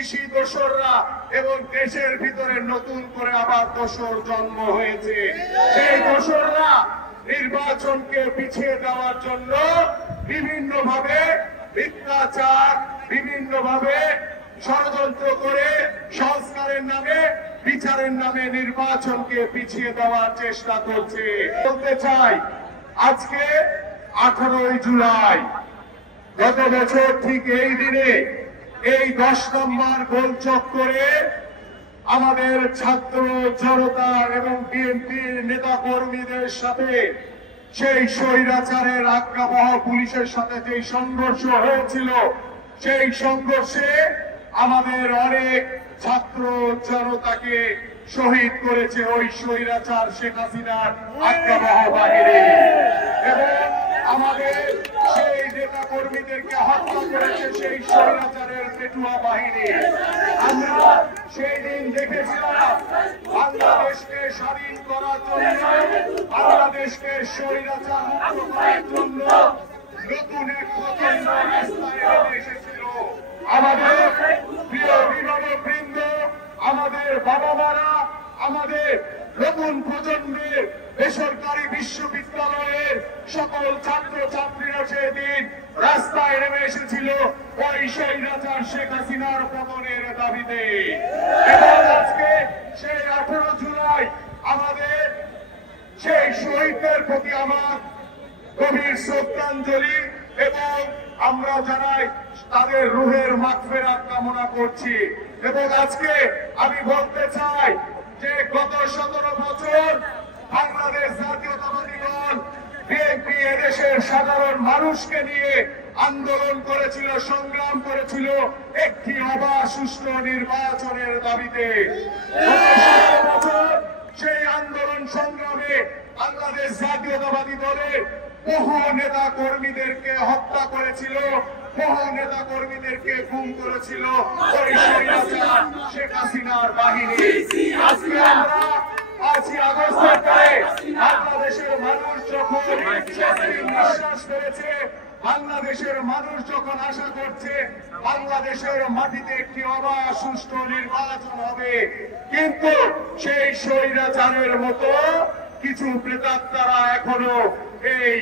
বিদেশি দোসররা এবং দেশের ভিতরে নতুন করে আবার দোসর জন্ম হয়েছে। সেই দোসররা নির্বাচনকে পিছিয়ে দেওয়ার জন্য বিভিন্নভাবে মিথ্যাচার, বিভিন্নভাবে ষড়যন্ত্র করে সংস্কারের নামে, বিচারের নামে নির্বাচনকে পিছিয়ে দেওয়ার চেষ্টা করছে। বলতে চাই, আজকে 18 জুলাই, গত বছর ঠিক এই দিনে এই 10 নম্বর গোল চক্করে আমাদের ছাত্র জনতা এবং বিএনপির নেতা কর্মীদের সাথে সেই স্বৈরাচারের আজ্ঞাবহ পুলিশের সাথে যে সংঘর্ষ হয়েছিল, সেই সংঘর্ষে আমাদের অনেক ছাত্র জনতাকে শহীদ করেছে ওই স্বৈরাচার শেখ হাসিনার আজ্ঞাবহ বাহিনী, এবং আমাদের সেই নেতা কর্মীদেরকে হত্যা করেছে সেই স্বৈরাচারের পেটুয়া বাহিনী। আমরা সেই দিন দেখেছিলাম বাংলাদেশকে স্বাধীন করার জন্য, বাংলাদেশকে স্বৈরাচার মুক্ত করার জন্য নতুন এক প্রচন্ড রাস্তায় এসেছিল আমাদের প্রিয় অভিভাবকবৃন্দ, আমাদের বাবা মারা, আমাদের নতুন প্রজন্মের বেসরকারি বিশ্ববিদ্যালয়ের সকল ছাত্র ছাত্রীরা সেদিন রাস্তায় নেমে এসেছিল ওই স্বৈরাচার শেখ হাসিনার পতনের দাবিতে। এবং আজকে সেই 18 জুলাই আমাদের সেই শহীদদের প্রতি আমার গভীর শ্রদ্ধাঞ্জলি, এবং আমরা জানাই তাদের রুহের মাগফিরাত কামনা করছি। এবং আজকে আমি বলতে চাই যে গত 17 বছর বাংলাদেশ জাতীয়তাবাদী দল বিএনপি এদেশের সাধারণ মানুষকে নিয়ে আন্দোলন করেছিল, সংগ্রাম করেছিল একটি অবাধ সুষ্ঠু নির্বাচনের দাবিতে। সেই আন্দোলন সংগ্রামে বাংলাদেশ জাতীয়তাবাদী দলের বহু নেতা কর্মীদেরকে হত্যা করেছিল, বহু নেতা কর্মীদেরকে গুম করেছিল ওই স্বৈরাচার শেখ হাসিনার বাহিনী। আজকে আমরা 5ই আগস্টের পরে বাংলাদেশের মানুষ যখন নিঃশ্বাস ফেলেছে, বাংলাদেশের মানুষ যখন আশা করছে বাংলাদেশের মাটিতে একটি অবাধ সুষ্ঠু নির্বাচন হবে, কিন্তু সেই স্বৈরাচারের মতো কিছু প্রেতাত্মারা এখনো এই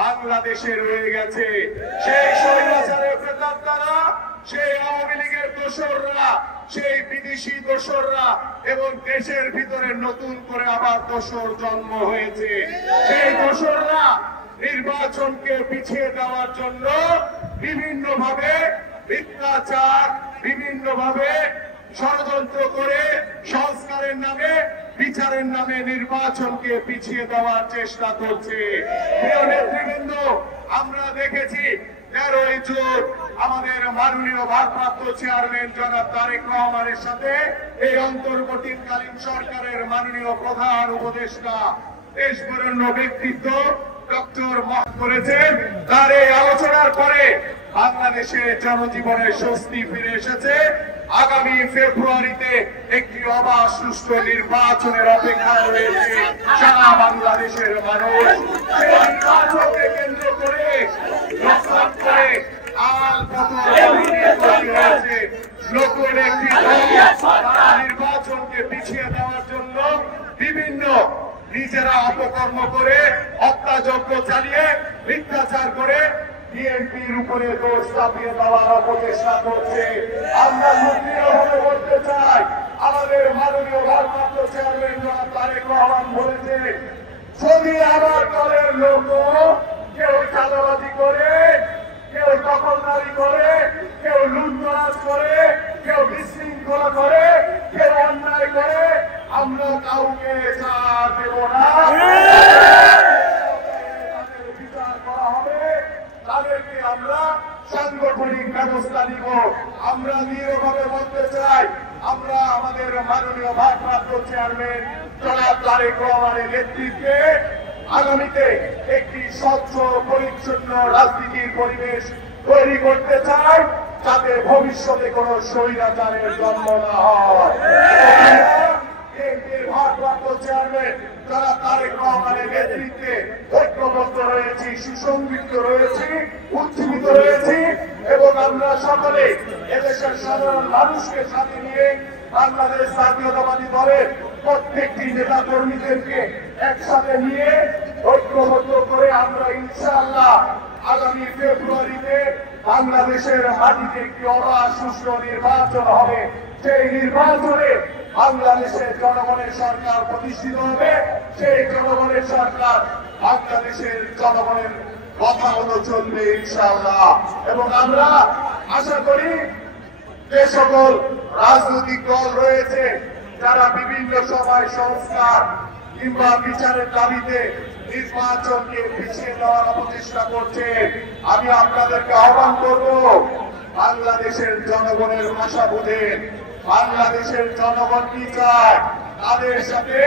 বাংলাদেশে রয়ে গেছে। সেই স্বৈরাচারের প্রেতাত্মারা, সেই আওয়ামী লীগের দোসররা, সেই বিদেশি দোসররা এবং দেশের ভিতরে নতুন করে আবার দোসর জন্ম হয়েছে। সেই দোসররা নির্বাচনকে পিছিয়ে দেওয়ার জন্য বিভিন্নভাবে মিথ্যাচার, বিভিন্নভাবে ষড়যন্ত্র করে সংস্কারের নামে, বিচারের নামে নির্বাচনকে পিছিয়ে দেওয়ার চেষ্টা করছে। প্রিয় নেতৃবৃন্দ, আমরা দেখেছি 13ই জুন আমাদের মাননীয় ভারপ্রাপ্ত চেয়ারম্যান জনাব তারেক রহমানের সাথে এই অন্তর্বর্তীকালীন সরকারের মাননীয় প্রধান উপদেষ্টা, দেশবরেণ্য ব্যক্তিত্ব ডক্টর করেছেন। তার এই আলোচনার পরে বাংলাদেশের জনজীবনে স্বস্তি ফিরে এসেছে। আগামী ফেব্রুয়ারিতে একটি অবাধ সুষ্ঠু নির্বাচনের অপেক্ষায় রয়েছে সারা বাংলাদেশের মানুষ। সেই নির্বাচনকে কেন্দ্র করে নতুন করে নতুন একটি নির্বাচনকে পিছিয়ে দেওয়ার জন্য বিভিন্ন নিজেরা অপকর্ম করে, হত্যাযজ্ঞ চালিয়ে, মিথ্যাচার করে বিএনপির উপরে দোষ চাপিয়ে দেওয়ার অপচেষ্টা করছে। আমরা মুক্তিভাবে বলতে চাই, আমাদের মাননীয় ভারপ্রাপ্ত চেয়ারম্যান জনাব তারেক রহমান বলেছে, যদি আমার দলের লোক কেউ চাঁদাবাজি করে, কেউ দখলদারি করে, কেউ লুটতরাজ করে, কেউ বিশৃঙ্খলা করে, কেউ অন্যায় করে, আমরা কাউকে ছাড় দেব না। তাদের বিচার করা হবে, তাদেরকে আমরা সাংগঠনিক ব্যবস্থা নিব। আমরা দৃঢ়ভাবে বলতে চাই, আমরা আমাদের মাননীয় ভারপ্রাপ্ত চেয়ারম্যান জনাব তারেক রহমানের নেতৃত্বে আগামীতে একটি স্বচ্ছ পরিচ্ছন্ন রাজনীতির পরিবেশ তৈরি করতে চাই, যাতে ভবিষ্যতে কোনো স্বৈরাচারের জন্ম না হয়। বিএনপির ভারপ্রাপ্ত চেয়ারম্যান জনাব তারেক রহমানের নেতৃত্বে ঐক্যবদ্ধ রয়েছি, সুসংগঠিত রয়েছি, উজ্জীবিত রয়েছি। এবং আমরা সকলে এদেশের সাধারণ মানুষকে সাথে নিয়ে বাংলাদেশ জাতীয়তাবাদী দলের প্রত্যেকটি নেতা কর্মীদেরকে একসাথে নিয়ে ঐক্যবদ্ধ করে আমরা ইনশাআল্লাহ আগামী ফেব্রুয়ারিতে বাংলাদেশের মাটিতে একটি অবাধ সুষ্ঠু নির্বাচন হবে। সেই নির্বাচনে বাংলাদেশের জনগণের সরকার প্রতিষ্ঠিত হবে। সেই জনগণের সরকার বাংলাদেশের জনগণের কথা মতো চলবে ইনশাআল্লাহ। এবং আমরা আশা করি যে সকল রাজনৈতিক দল রয়েছে যারা বিভিন্ন সময় সংস্কার কিংবা বিচারের দাবিতে নির্বাচনকে পিছিয়ে দেওয়ার অপচেষ্টা করছে, আমি আপনাদেরকে আহ্বান করব বাংলাদেশের জনগণের ভাষা বুঝেন। বাংলাদেশের জনগণ কি চায় তাদের সাথে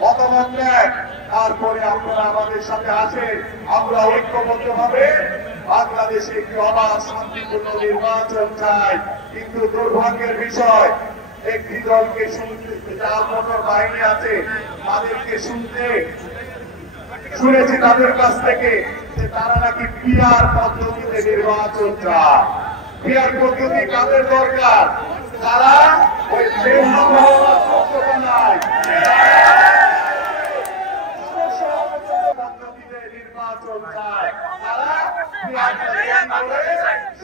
মতামত নেন, তারপরে আপনারা আমাদের সাথে আসেন। আমরা ঐক্যবদ্ধভাবে বাংলাদেশে একটি অবাধ শান্তিপূর্ণ নির্বাচন চাই। কিন্তু দুর্ভাগ্যের বিষয়, একটি দলকে শুনতে জাল মোটর বাহিনী আছে তাদেরকে শুনেছি তাদের কাছ থেকে যে তারা নাকি পিআর পদ্ধতিতে নির্বাচন চায়। পিআর পদ্ধতি কাদের দরকার? তারা ওই যোগ্যতা নাই, পদ্ধতিতে নির্বাচন চায়। তারা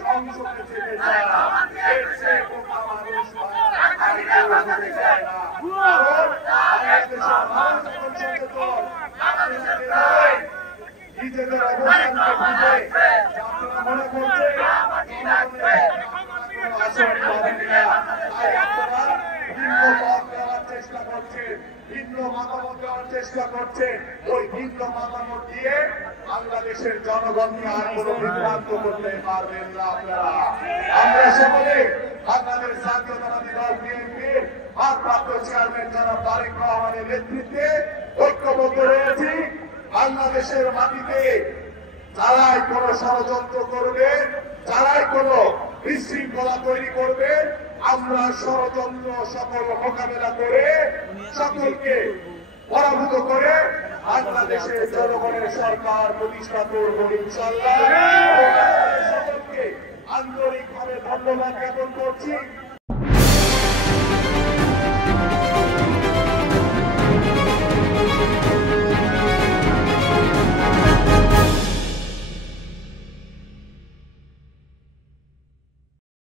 সংসদে যেতে চায় না। নিজেদের অবস্থানকে বুঝে আপনারা মনে করছেন চেষ্টা করছেন, ভিন্ন মতামত দেওয়ার চেষ্টা করছেন। ওই ভিন্ন মতামত দিয়ে বাংলাদেশের জনগণকে আর কোনো বিভ্রান্ত করতে পারবেন না আপনারা। আমরা সকলে বাংলাদেশ জাতীয়তাবাদী দল বিএনপির ভারপ্রাপ্ত চেয়ারম্যান জনাব তারেক রহমানের নেতৃত্বে ঐক্যবদ্ধ রয়েছি। বাংলাদেশের মাটিতে যারাই কোন ষড়যন্ত্র করবে, যারাই কোন বিশৃঙ্খলা তৈরি করবে, আমরা ষড়যন্ত্র সকল মোকাবেলা করে সকলকে পরাভূত করে বাংলাদেশের জনগণের সরকার প্রতিষ্ঠা করব ইনশাআল্লাহ। সকলকে আন্তরিকভাবে ধন্যবাদ জ্ঞাপন করছি।